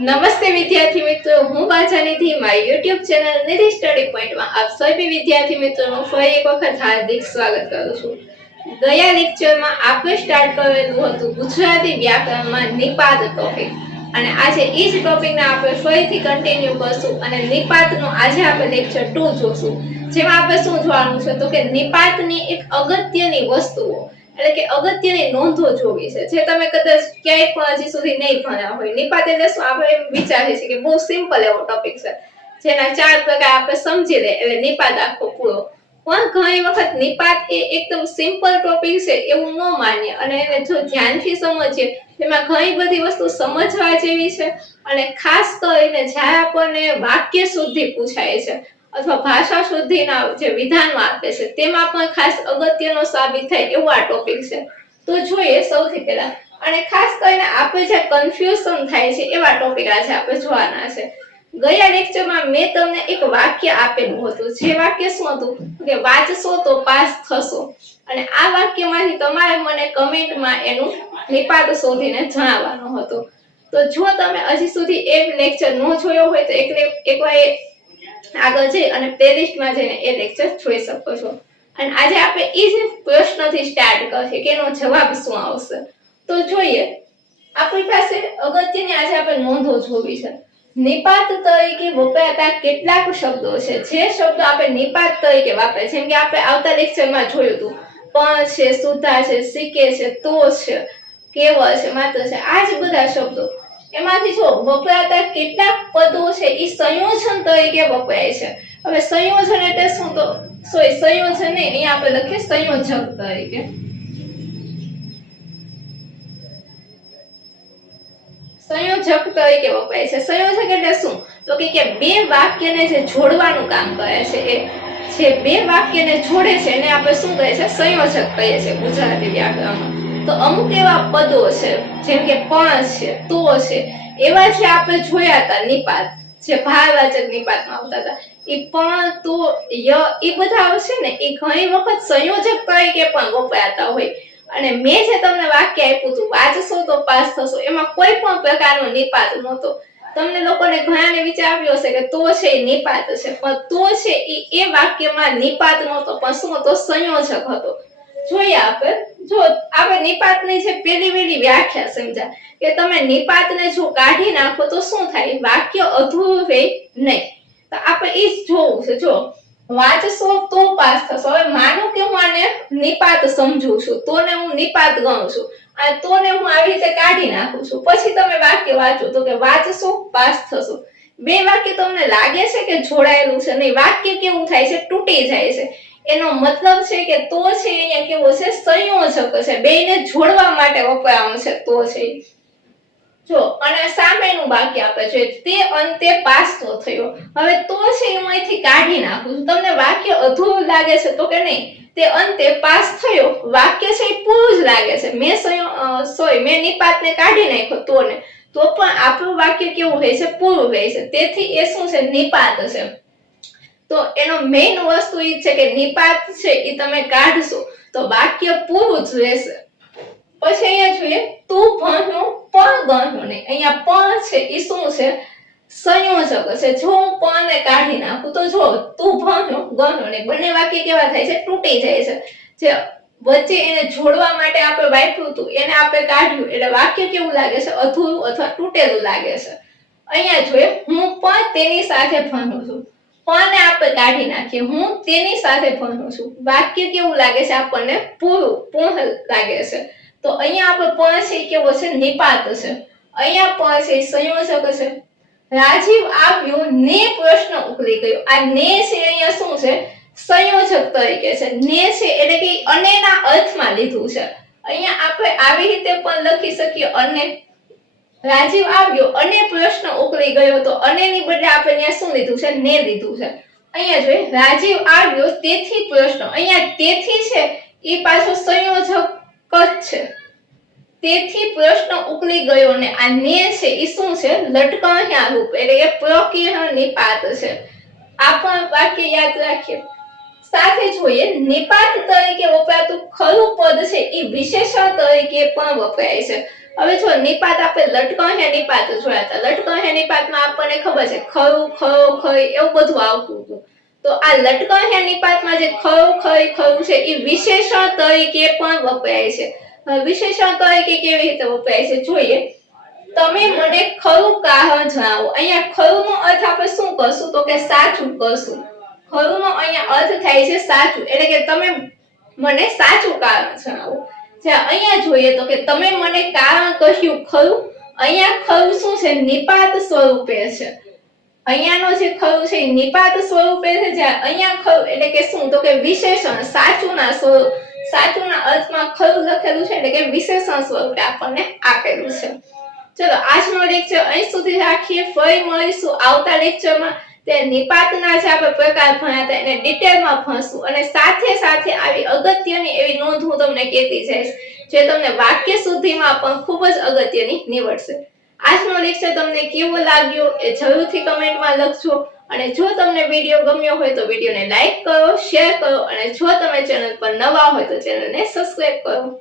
નમસ્તે વિદ્યાર્થી મિત્રો, હું વાંચનીથી મારી YouTube ચેનલ નિધિ સ્ટડી પોઈન્ટમાં આપ સૌ વિદ્યાર્થી મિત્રોનું ફરી એક વખત હાર્દિક સ્વાગત કરું છું. ગયા લેક્ચરમાં આપણે સ્ટાર્ટ કરેલું હતું ગુજરાતી વ્યાકરણમાં નિપાત ટોપિક, અને આજે એ જ ટોપિકને આપણે ફરીથી કન્ટિન્યુ કરશું અને નિપાતનો આજે આપણે લેક્ચર 2 જોશું. જેમાં આપણે શું જોવાનું છે તો કે નિપાતની એક અગત્યની વસ્તુઓ એટલે કે અગત્યની નોંધો જોવી છે જે તમે કદાચ ક્યાંય પણ હજી સુધી નહીં ભણ્યા હોય. નિપાત એટલે શું આપણે એમ વિચારીએ છીએ કે બહુ સિમ્પલ એવો ટોપિક છે જેના 4 પ્રકાર આપણે સમજી લે એટલે નિપાત આખો પૂરો. પણ ઘણી વખત નિપાત એ એકદમ સિમ્પલ ટોપિક છે એવું ન માનીએ અને એને જો ધ્યાનથી સમજીએ તેમાં ઘણી બધી વસ્તુ સમજવા જેવી છે. અને ખાસ કરીને જ્યારે આપણને વાક્ય શુદ્ધિ પૂછાય છે અથવા ભાષા શુદ્ધિના જે વિધાનો આપે છે તેમાં પણ ખાસ અગત્યનો સાબિત થાય એવું આ ટોપિક છે. તો જોઈએ સૌથી પહેલા, અને ખાસ કરીને આપણે જે કન્ફ્યુઝન થાય છે એવા ટોપિક આજે આપણે જોવાના છે. ગયા લેક્ચરમાં મેં તમને એક વાક્ય આપેલું હતું, જે વાક્ય શું હતું કે વાંચશો તો પાસ થશો, અને આ વાક્યમાંથી તમારે મને કમેન્ટમાં એનું નિપાત શોધીને જણાવવાનો હતો. તો જો તમે હજી સુધી એ લેક્ચર ન જોયો હોય તો એકવાર આગળ જઈ અને પ્લેલિસ્ટમાં જઈને એ લેક્ચર જોઈ શકો છો. અને આજે આપણે એ જ પ્રશ્નથી સ્ટાર્ટ કરીએ કે એનો જવાબ શું આવશે. તો જોઈએ, આપણી પાસે અગત્યની આજે આપણે નોંધો જોવી છે. નિપાત તરીકે વપરાતા કેટલાક શબ્દો છે જે શબ્દો આપણે નિપાત તરીકે વાપરે, જેમ કે આપણે આવતા લેક્ચરમાં જોયું હતું પણ છે, સુધા છે, શીખે છે, તો છે, કેવળ છે, માત્ર છે, આ જ બધા શબ્દો એમાંથી જો વપરાતા કેટલાક પદો છે એ સંયોજન તરીકે વપરાય છે. હવે સંયોજન એટલે શું, તો સંયોજન નહીં, અહીંયા આપણે લખીએ સંયોજક તરીકે. સંયોજક તરીકે વપરાય છે. સંયોજક એટલે શું, તો કે બે વાક્યને જે જોડવાનું કામ કરે છે, એ જે બે વાક્યને જોડે છે એને આપણે શું કહે છે, સંયોજક કહીએ છીએ ગુજરાતી વ્યાકરણમાં. તો અમુક એવા પદો છે જેમ કે પણ છે, તો છે, એવા જે આપણે જોયા હતા નિપાત, જે ભારવાચક નિપાતમાં આવતા હતા, એ પણ, તો, ય, એ બધા આવશે ને એ ઘણી વખત સંયોજક તરીકે પણ વપરાતા હોય. અને મેં જે તમને વાક્ય આપ્યું હતું વાંચશો તો પાસ થશો, એમાં કોઈ પણ પ્રકારનો નિપાત નહોતો. તમને લોકોને ઘણાને વિચાર આવ્યો હશે કે તો છે એ નિપાત છે, પણ તો છે એ વાક્યમાં નિપાત નહોતો, પણ શું હતો, સંયોજક હતો. જોઈએ આપણે, જો આપણે નિપાતની જે પેલી વ્યાખ્યા સમજ્યા કે તમે નિપાતને જો કાઢી નાખો તો શું થાય, વાક્ય અધૂરું રહે નહીં. તો આપણે એ જ જોવું છે. જો વાંચશો તો પાસ થશો, હવે માનો કે હું આને નિપાત સમજુ છું, તો ને હું નિપાત ગણું છું, અને તો ને હું આવી રીતે કાઢી નાખું છું, પછી તમે વાક્ય વાંચો તો કે વાંચશો પાસ થશો, બે વાક્ય તમને લાગે છે કે જોડાયેલું છે? નહીં, વાક્ય કેવું થાય છે, તૂટી જાય છે. એનો મતલબ છે કે તો છે અહીંયા કેવો છે, સંયોજક છે, બેયને જોડવા માટે વપરાવાનો છે તો છે. જો અને સામેનું વાક્ય આપે છે તે અંતે પાસ તો થયો, હવે તો છે હું અહીંથી કાઢી નાખું છું, તમને વાક્ય અધૂરું લાગે છે તો કે નહીં, તે અંતે પાસ થયો, વાક્ય છે એ પૂરું જ લાગે છે. મેં નિપાતને કાઢી નાખ્યો તો ને, તો પણ આપણું વાક્ય કેવું રહે છે, પૂરું રહે છે. તેથી એ શું છે, નિપાત છે. તો એનો મેઇન વસ્તુ એ છે કે નિપાત છે એ તમે કાઢશો તો વાક્ય પૂરું જ રહેશે. પછી અહીંયા જોઈએ, તું ભણ્યો પણ ગણ્યો નહીં, અહીંયા પણ છે એ શું છે, સંયોજક છે. જો હું પણ ને કાઢી નાખું તો જો તું ભણ્યો ગણ્યો નહીં, બંને વાક્ય કેવા થાય છે, તૂટી જાય છે. જે વચ્ચે એને જોડવા માટે આપણે વાપર્યું હતું એને આપણે કાઢ્યું એટલે વાક્ય કેવું લાગે છે, અધૂરું અથવા તૂટેલું લાગે છે. અહીંયા જોઈએ, હું પણ તેની સાથે ભણું છું, પણ આપણે કાઢી નાખીએ, હું તેની સાથે ભણું છું, વાક્ય કેવું લાગે છે, આપણને પૂર્ણ લાગે છે. તો અહીંયા આપણે પણ છે કેવો છે, નિપાત છે. અહીંયા પણ છે સંયોજક છે. રાજીવ આવ્યો ને પ્રશ્ન ઉકલી ગયો, આ ને છે અહીંયા શું છે, સંયોજક તરીકે છે. ને છે એટલે કે અનેના અર્થમાં લીધું છે. અહીંયા આપણે આવી રીતે પણ લખી શકીએ, અને રાજીવ આવ્યો અને પ્રશ્ન ઉકલી ગયો, તો અનેની બદલે આપણે અહીંયા શું લીધું છે, ને લીધું છે. અહીંયા જોઈએ, રાજીવ આવ્યો તેથી પ્રશ્ન, અહીંયા તેથી છે એ પાછો સંયોજક છે. તેથી પ્રશ્ન ઉકલી ગયો, ને આ ને છે એ શું છે, લટકણ્યા રૂપ એટલે કે પ્રકીર્ણ નિપાત છે. આ પણ વાક્ય યાદ રાખીએ. સાથે જોઈએ, નિપાત તરીકે વપરાતું ખરું પદ છે એ વિશેષણ તરીકે પણ વપરાય છે. હવે જો નિપાત આપણે લટકણ હે નિપાત જોયા હતા. લટકણ હે નિપાતમાં આપણને ખબર છે ખરું ખરો ખઈ એવું બધું આવતું હતું. તો આ લટકણ હે નિપાતમાં જે ખરું ખઈ ખરું છે એ વિશેષણ તરીકે પણ વપરાય છે. વિશેષણ તરીકે કેવી રીતે વપરાય છે જોઈએ. તમે મને ખરું કારણ જણાવો. અહીંયા ખરું નો અર્થ આપણે શું કરશું તો કે સાચું કરશું. ખરું નો અહીંયા અર્થ થાય છે સાચું, એટલે કે તમે મને સાચું કારણ જણાવો. અહીંયા જોઈએ તો કે તમે મને કારણ કહ્યું ખરું. અહીંયા ખરું શું છે નિપાત સ્વરૂપે છે. અહીંયાનો જે ખરું છે એ નિપાત સ્વરૂપે છે. જ્યાં અહીંયા ખરું એટલે કે શું તો કે વિશેષણ સાચુંના સ્વરૂપ, સાચુંના અર્થમાં ખરું લખેલું છે એટલે કે વિશેષણ સ્વરૂપે આપણને આપેલું છે. ચલો આજનો લેક્ચર અહીં સુધી રાખીએ. ફરી મળીશું આવતા લેક્ચરમાં. તે નિપાતના જે આપણે પ્રકાર ભણ્યા હતા એને ડિટેલમાં ભણશું અને સાથે સાથે આવી અગત્યની એવી નોંધ હું તમને કહેતી જઈશ જે તમને વાક્ય શુદ્ધિમાં પણ ખૂબ જ અગત્યની નીવડશે. આજનો લેક્ચર તમને કેવો લાગ્યો એ જરૂરથી કમેન્ટમાં લખજો અને જો તમને વિડીયો ગમ્યો હોય તો વિડીયોને લાઈક કરો, શેર કરો અને જો તમે ચેનલ પર નવા હોય તો ચેનલને સબસ્ક્રાઇબ કરો.